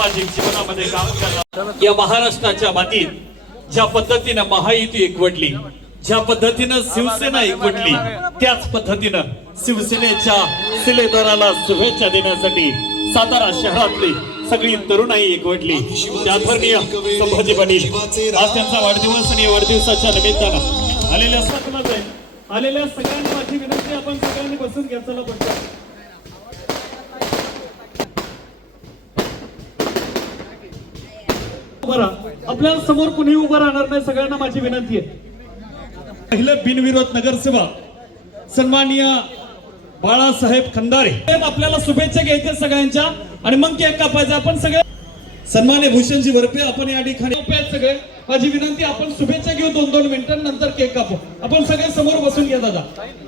सामाजिक जीवनामध्ये काम करणार या महाराष्ट्राच्या मातीत ज्या पद्धतीने महायुती एकवटली, ज्या पद्धतीनं शिवसेना एकवटली, त्याच पद्धतीनं शिवसेनेच्या शिलेदाराला शुभेच्छा देण्यासाठी सातारा शहरातली सगळी तरुणाई एकवटली. आदरणीय संभाजी पाटील आज त्यांचा वाढदिवस आणि वाढदिवसाच्या निमित्तानं आलेल्या सगळ्यांना माझी विनंती, आपण सगळ्यांनी बसून घ्या. चला बसा. आपल्याला समोर कुणी उभं राहणार नाही, सगळ्यांना माझी विनंती आहे. पहिलं बिनविरोध नगरसेवक सन्माननीय बाळासाहेब खंदारे आपल्याला शुभेच्छा घ्यायच्या सगळ्यांच्या आणि मग केक कापायचा. आपण सगळे सन्मान्य भूषणजी वरपे आपण या ठिकाणी सगळे माझी विनंती, आपण शुभेच्छा घेऊ 2-2 मिनिटांनंतर केक कापू. आपण सगळे समोर बसून घ्या दादा,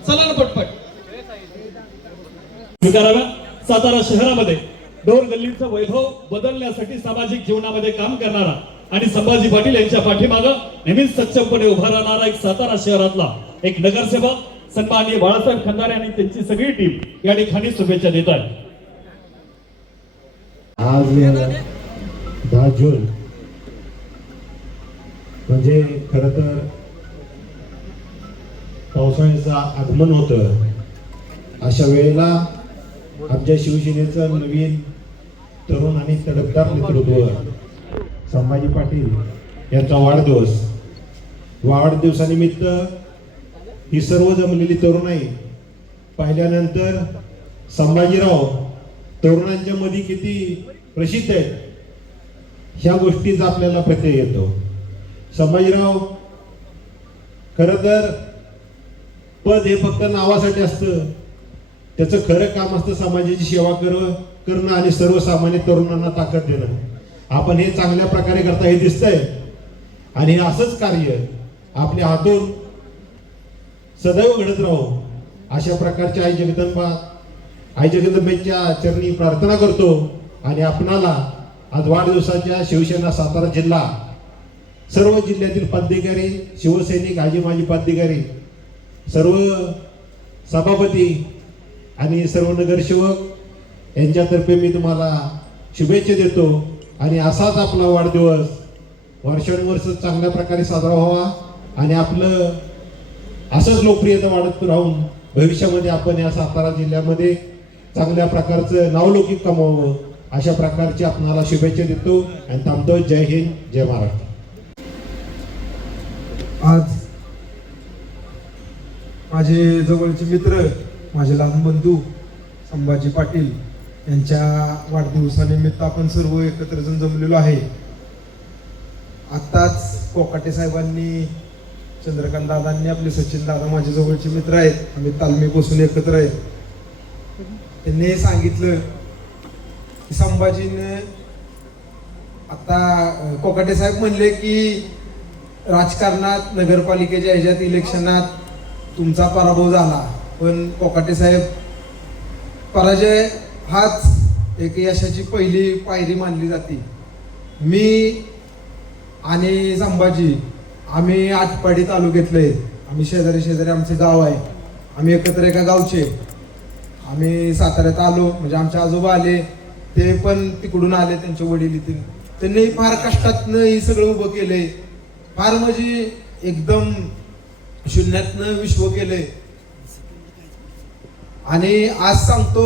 चला ना पटपट. स्वीकाराव्या. सातारा शहरामध्ये डोर गल्लीचा वैभव बदलण्यासाठी सामाजिक जीवनामध्ये काम करणारा आणि संभाजी पाटील यांच्या पाठीमागं नेहमीच सक्षमपणे उभा राहणारा एक सातारा शहरातला एक नगरसेवक सन्माननीय बाळासाहेब खंदारे आणि त्यांची सगळी टीम या ठिकाणी शुभेच्छा देत आहे. आज 10 जून म्हणजे खरं तर पावसाळ्याचं आगमन होतं. अशा वेळेला आमच्या शिवसेनेचं नवीन तरुण आणि तडफदार नेतृत्व संभाजी पाटील यांचा वाढदिवसानिमित्त ही सर्व जमलेली तरुणाई पाहिल्यानंतर संभाजीराव तरुणांच्या मध्ये किती प्रसिद्ध आहेत ह्या गोष्टीचा आपल्याला प्रत्यय येतो. संभाजीराव खरं तर पद हे फक्त नावासाठी असतं, त्याचं खरं काम असतं समाजाची सेवा करणं आणि सर्वसामान्य तरुणांना ताकद देणं. आपण हे चांगल्या प्रकारे करता हे दिसतंय आणि हे असंच कार्य आपल्या हातून सदैव घडत राहू अशा प्रकारच्या आई जगदंबेच्या चरणी प्रार्थना करतो. आणि आपणाला आज वाढदिवसाच्या शिवसेना सातारा जिल्हा सर्व जिल्ह्यातील पदाधिकारी, शिवसैनिक, आजी माजी पदाधिकारी, सर्व सभापती आणि सर्व नगरसेवक यांच्यातर्फे मी तुम्हाला शुभेच्छा देतो. आणि असाच आपला वाढदिवस वर्षानुवर्ष चांगल्या प्रकारे साजरा व्हावा आणि आपलं असंच लोकप्रियता वाढत राहून भविष्यामध्ये आपण या सातारा जिल्ह्यामध्ये चांगल्या प्रकारचं नावलौकिक कमावं अशा प्रकारची आपणाला शुभेच्छा देतो आणि थांबतो. जय हिंद, जय महाराष्ट्र. आज माझे जवळचे मित्र, माझे लहान बंधू संभाजी पाटील यांच्या वाढदिवसानिमित्त आपण सर्व एकत्र जमलेलो आहे. आत्ताच कोकाटे साहेबांनी, चंद्रकांत दादांनी, आपले सचिन दादा माझे जवळचे मित्र आहेत, आम्ही तालमी बसून एकत्र आहेत. त्यांनी सांगितलं की संभाजीने आता कोकाटे साहेब म्हणले की राजकारणात नगरपालिकेच्या ह्याच्यात इलेक्शनात तुमचा पराभव झाला, पण कोकाटे साहेब पराजय हाच एक यशाची पहिली पायरी मानली जाते. मी आणि संभाजी आम्ही आटपाडी तालुक्यातले, आम्ही शेजारी आमचे गाव आहे, आम्ही एकत्र एका गावचे. आम्ही साताऱ्यात आलो म्हणजे आमचे आजोबा आले, ते पण तिकडून आले, त्यांचे वडील इथे. त्यांनी फार कष्टातनं हे सगळं उभं केलंय, फार म्हणजे एकदम शून्यातनं विश्व केलंय. आणि आज सांगतो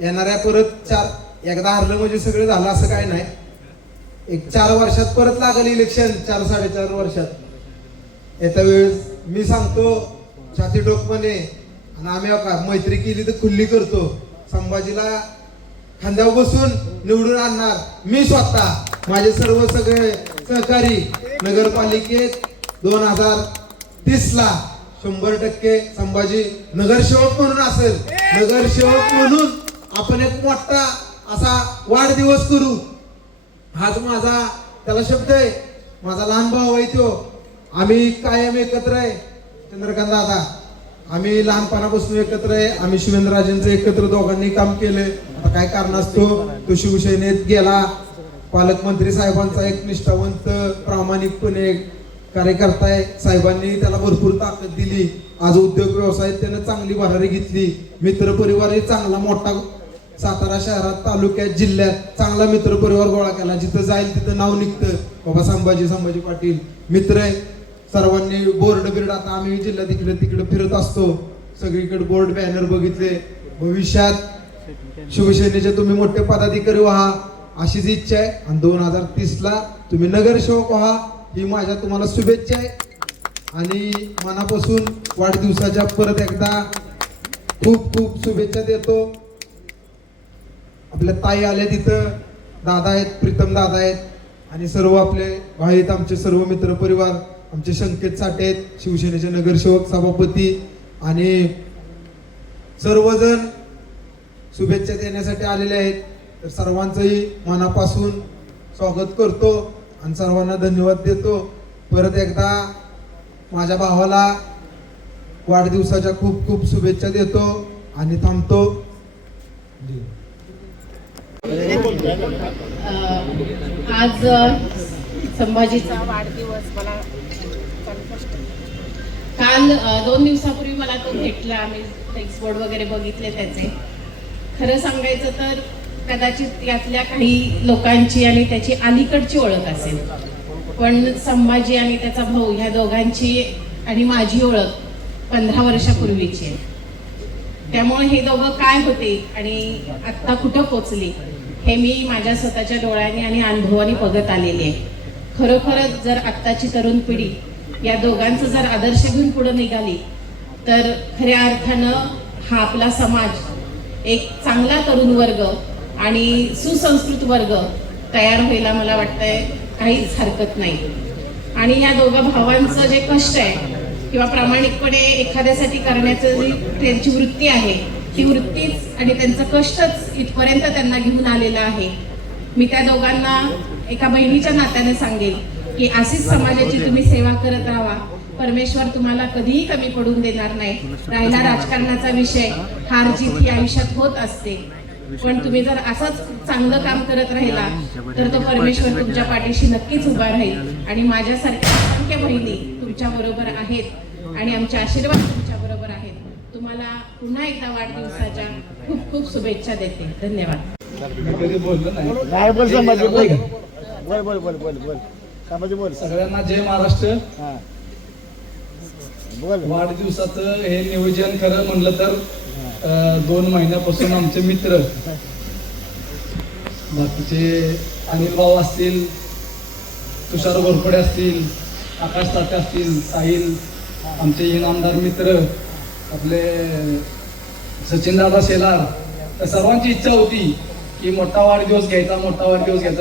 येणाऱ्या परत एकदा हरलं म्हणजे सगळं झालं असं काय नाही. एक 4 वर्षात परत लागेल इलेक्शन, 4-4.5 वर्षात. येत्या वेळेस मी सांगतो छाती टोकपणे, आणि आम्ही मैत्री केली तर खुल्ली करतो. संभाजीला खांद्यावर बसून निवडून आणणार मी स्वतः, माझे सगळे सहकारी. नगरपालिकेत 2030ला 100% संभाजी नगरसेवक म्हणून असेल. नगरसेवक म्हणून आपण एक मोठा असा वाढदिवस करू. हाच माझा त्याला शब्द आहे. माझा लहान भाऊ आहे तो. आम्ही कायम एकत्र आहे. चंद्रकांत दादा आम्ही लहानपणापासून एकत्र आहे. आम्ही शिवेंद्रराजेंचं एकत्र दोघांनी काम केले. आता काय कारणास्तव तो शिवसेनेत गेला. पालकमंत्री साहेबांचा एक निष्ठावंत प्रामाणिकपणे कार्यकर्ता आहे. साहेबांनी त्याला भरपूर ताकद दिली. आज उद्योग व्यवसायात त्यानं चांगली भरारी घेतली. मित्र परिवारही चांगला मोठा सातारा शहरात, तालुक्यात, जिल्ह्यात चांगला मित्र परिवार गोळा केला. जिथं जाईल तिथं नाव निघतं, बाबा संभाजी पाटील मित्र आहे. सर्वांनी बोर्ड बिर्ड, आता आम्ही जिल्ह्यात इकडे तिकडे फिरत असतो, सगळीकडे बोर्ड बॅनर बघितले. भविष्यात शिवसेनेचे तुम्ही मोठे पदाधिकारी व्हा अशीच इच्छा आहे, आणि 2030ला तुम्ही नगरसेवक व्हा ही माझ्या तुम्हाला शुभेच्छा आहे. आणि मनापासून वाढदिवसाच्या परत एकदा खूप खूप शुभेच्छा देतो. आपल्या ताई आल्या तिथं, दादा आहेत, प्रीतम दादा आहेत, आणि सर्व आपले भाई आहेत, आमचे सर्व मित्र परिवार, आमचे संकेत साठे आहेत, शिवसेनेचे नगरसेवक सभापती, आणि सर्वजण शुभेच्छा देण्यासाठी आलेले आहेत. तर सर्वांचंही मनापासून स्वागत करतो आणि सर्वांना धन्यवाद देतो. परत एकदा माझ्या भावाला वाढदिवसाच्या खूप खूप शुभेच्छा देतो आणि थांबतो. आज संभाजीचा वाढदिवस. मला काल 2 दिवसापूर्वी मला तो भेटला. आम्ही फ्लेक्सबोर्ड वगैरे बघितले त्याचे. खरं सांगायचं तर कदाचित यातल्या काही लोकांची आणि त्याची अलीकडची ओळख असेल, पण संभाजी आणि त्याचा भाऊ ह्या दोघांची आणि माझी ओळख 15 वर्षापूर्वीची आहे. त्यामुळे हे दोघं काय होते आणि आत्ता कुठं पोचले हे मी माझ्या स्वतःच्या डोळ्यांनी आणि अनुभवाने बघत आलेले आहे. खरोखरच जर आत्ताची तरुण पिढी या दोघांचं जर आदर्श घेऊन पुढे निघाली तर खऱ्या अर्थानं हा आपला समाज एक चांगला तरुण वर्ग आणि सुसंस्कृत वर्ग तयार व्हायला मला वाटतंय काहीच हरकत नाही. आणि या दोघा भावांचं जे कष्ट आहे किंवा प्रामाणिकपणे एखाद्यासाठी करण्याचं जी त्यांची वृत्ती आहे, ती वृत्तीच आणि त्यांचं कष्टच इथपर्यंत त्यांना घेऊन आलेलं आहे. मी त्या दोघांना एका बहिणीच्या नात्याने सांगेल की अशीच समाजाची तुम्ही सेवा करत राहा. परमेश्वर तुम्हाला कधीही कमी पडून देणार नाही. राहिला राजकारणाचा विषय, हार जीत ही आयुष्यात होत असते, पण तुम्ही जर असंच चांगलं काम करत राहिला तर तो परमेश्वर तुमच्या पाठीशी नक्कीच उभा राहील. आणि माझ्यासारख्या असंख्य बहिणी तुमच्या बरोबर आहेत आणि आमचे आशीर्वाद तुमच्या बरोबर आहेत. तुम्हाला पुन्हा एकदा वाढदिवसाच्या खूप खूप शुभेच्छा देते. धन्यवाद. सगळ्यांना जय महाराष्ट्र. वाढदिवसाचं हे नियोजन खरं म्हणलं तर 2 महिन्यापासून आमचे मित्र बाकीचे अनिल भाऊ असतील, तुषार घोरपडे असतील, आकाश ताटे असतील, साहिल, आमचे इनामदार मित्र आपले सचिनदादा शेलार, तर सर्वांची इच्छा होती की मोठा वाढदिवस घ्यायचा.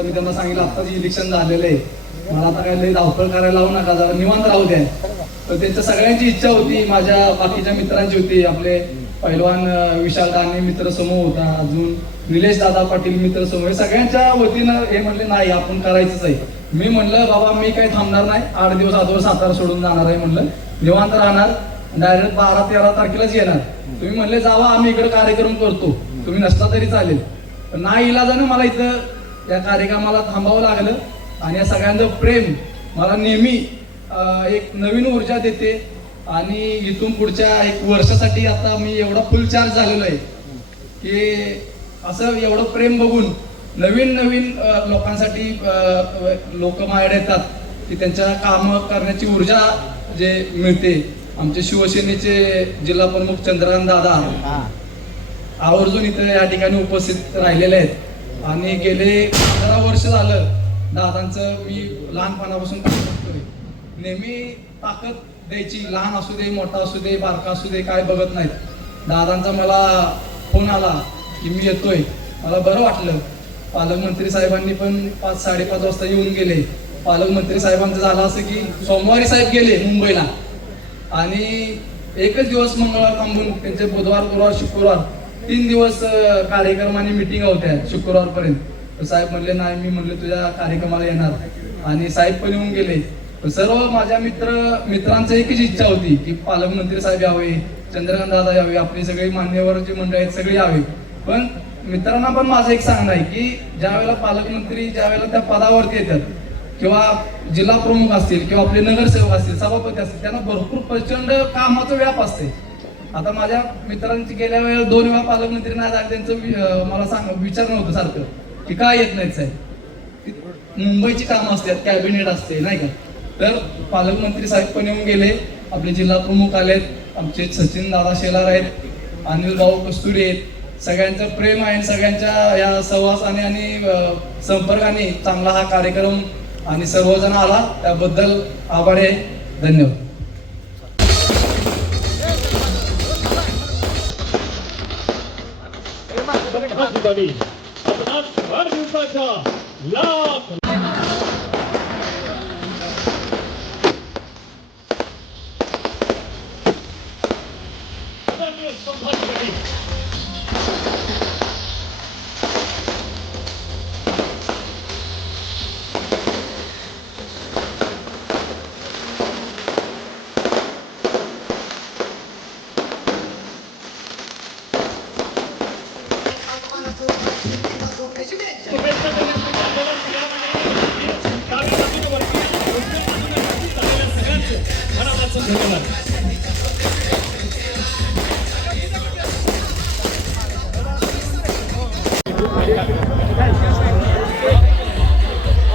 मी त्यांना सांगितलं आत्ताच इलेक्शन झालेलं आहे, मला आता काय लई धावपळ करायला लावू नका, जरा निवांत राहू द्या. तर त्यांच्या सगळ्यांची इच्छा होती, माझ्या बाकीच्या मित्रांची होती. आपले पैलवान विशाल दाने मित्र समूह होता, अजून निलेश दादा पाटील मित्र समूह, हे सगळ्यांच्या वतीनं हे म्हणले नाही आपण करायचंच आहे. मी म्हणलं बाबा मी काही थांबणार नाही, 8 दिवस अगोदर सातारा सोडून जाणार आहे. म्हणलं निवांत राहणार, डायरेक्ट 12-13 तारखेलाच येणार. तुम्ही म्हणले जावा आम्ही इकडे कार्यक्रम करतो, तुम्ही नसता तरी चालेल. पण नाही इलाजानं मला इथं या कार्यक्रमाला थांबावं लागलं. आणि या सगळ्यांचं प्रेम मला नेहमी एक नवीन ऊर्जा देते. आणि इथून पुढच्या 1 वर्षासाठी आता मी एवढा फुल चार्ज झालेलो आहे की असं एवढं प्रेम बघून नवीन लोकांसाठी लोक माझ्याकडे येतात की त्यांच्या काम करण्याची ऊर्जा जे मिळते. आमचे शिवसेनेचे जिल्हा प्रमुख चंद्रकांत दादा आवर्जून इथे या ठिकाणी उपस्थित राहिलेले आहेत. आणि गेले 15 वर्ष झालं दादांचं मी लहानपणापासून काम करतोय. नेहमी ताकद द्यायची, लहान असू दे, मोठा असू दे, बारका असू दे, काय बघत नाहीत. दादांचा मला फोन आला की मी येतोय, मला बरं वाटलं. पालकमंत्री साहेबांनी पण 5-5:30 वाजता येऊन गेले. पालकमंत्री साहेबांचं झालं असं की सोमवारी साहेब गेले मुंबईला आणि एकच दिवस मंगळवार थांबून त्यांचे बुधवार, गुरुवार, शुक्रवार 3 दिवस कार्यक्रम आणि मिटिंग होत्या शुक्रवारपर्यंत. तर साहेब म्हणले नाही, मी म्हणले तुझ्या कार्यक्रमाला येणार. आणि साहेब पण येऊन गेले. सर्व माझ्या मित्रांचं एकच इच्छा होती की पालकमंत्री साहेब यावे, चंद्रकांत दादा यावे, आपली सगळी मान्यवर जी मंडळी आहेत सगळी यावे. पण मित्रांना पण माझं एक सांगणं आहे की ज्या वेळेला पालकमंत्री ज्या वेळेला त्या पदावरती येतात किंवा जिल्हा प्रमुख असतील किंवा आपले नगरसेवक असतील, सभापती असतील, त्यांना भरपूर प्रचंड कामाचं व्याप असते. आता माझ्या मित्रांची गेल्या वेळेला 2 वेळा पालकमंत्री नाही झाले, त्यांचं मला विचारणं होतं सारखं की काय येत नाहीत साहेब. मुंबईची कामं असतात, कॅबिनेट असते नाही का, तर पालकमंत्री साहेब पण येऊन गेले, आपले जिल्हा प्रमुख आलेत, आमचे सचिन दादा शेलार आहेत, अनिल भाऊ कस्तुरी आहेत. सगळ्यांचं प्रेम आहे, सगळ्यांच्या या सहवासाने आणि संपर्काने चांगला हा कार्यक्रम आणि सर्वजण आला, त्याबद्दल आभारी आहे. धन्यवाद. वाढदिवसाच्या लाख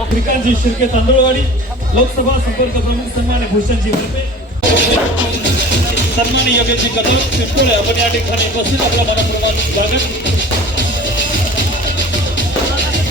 आफ्रिकांची शिर्के तांदूळवाडी लोकसभा संपर्क प्रमुख सन्मान्य भूषणजी वरपे, सन्मान्य योगेशजी कदम पिंपळे, आपण या ठिकाणी बसून आपला मनपूर्वक स्वागत